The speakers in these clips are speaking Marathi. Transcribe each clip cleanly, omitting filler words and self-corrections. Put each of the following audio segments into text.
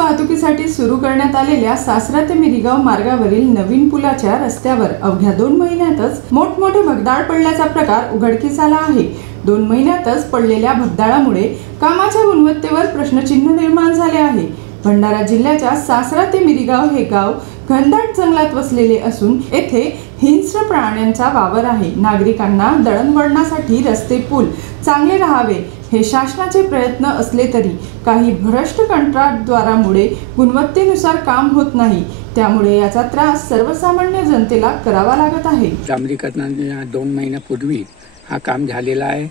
वाहतुकीसाठी सुरू करण्यात आलेल्या सासरा ते मिरीगाव मार्गावरील नवीन पुलाच्या रस्त्यावर अवघ्या 2 महिन्यातच मोठमोठे भगदाड पडल्याचा प्रकार उघडकीस आला आहे। 2 महिन्यातच पडलेल्या भगदाडामुळे कामाच्या गुणवत्तेवर प्रश्नचिन्ह निर्माण झाले आहे। भंडारा जिल्ह्याच्या सासरा ते मिरीगाव हे गाव घनदाट जंगलात वसलेले असून येथे हिंस्र प्राण्यांचा वावर आहे। नागरिकांना दळणवळणासाठी रस्ते पूल चांगले राहावे हे शासनाचे प्रयत्न असले तरी काही भ्रष्ट कंत्राटदारामुळे गुणवत्तेनुसार काम होत नाही, त्यामुळे याचा त्रास सर्वसामान्य जनतेला करावा लागत आहे। डांबरीकरणाने 2 महिन्यापूर्वी हा काम झालेला आहे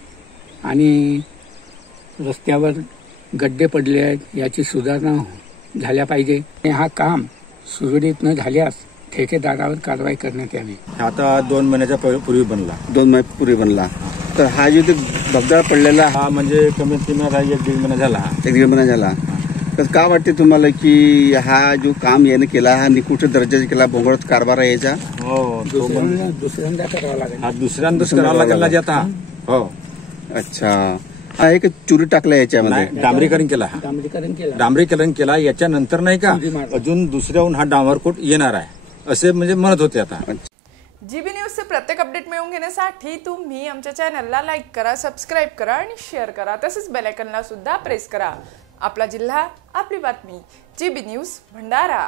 आणि रस्त्यावर गड्डे पडले आहेत, याची सुधारणा झाल्या पाहिजे। हा काम सुरळीत न झाल्यास ठेकेदारावर कारवाई करण्यात यावी। आता 2 महिन्याच्या पूर्वी बनला, 2 महिन्यापूर्वी बनला, तर हा जो भगदाड पडलेला हा म्हणजे कमीत कमी 1.5 महिना झाला। 1.5 महिना झाला। तर का वाटते तुम्हाला की हा जो काम याने केला हा निकृष्ट दर्जाचा केला, भोंगळत कारभार आहे याचा? हो, दुसऱ्यांदा करावा लागेल। हा दुसऱ्यांदाच करावा लागेल आता। हो, अच्छा, हा एक चुरी टाकला याच्यामध्ये, डांबरीकरण केला याच्यानंतर नाही का अजून दुसऱ्याहून हा डांबरकोट येणार आहे असे म्हणजे म्हणत होते। आता जीबी न्यूजचे प्रत्येक अपडेट मिळवून घेण्यासाठी तुम्ही आमच्या चॅनलला लाईक करा, सबस्क्राईब करा आणि शेअर करा, तसेच बेल आयकॉनला सुद्धा प्रेस करा। आपला जिल्हा, आपली बातमी, जीबी न्यूज भंडारा।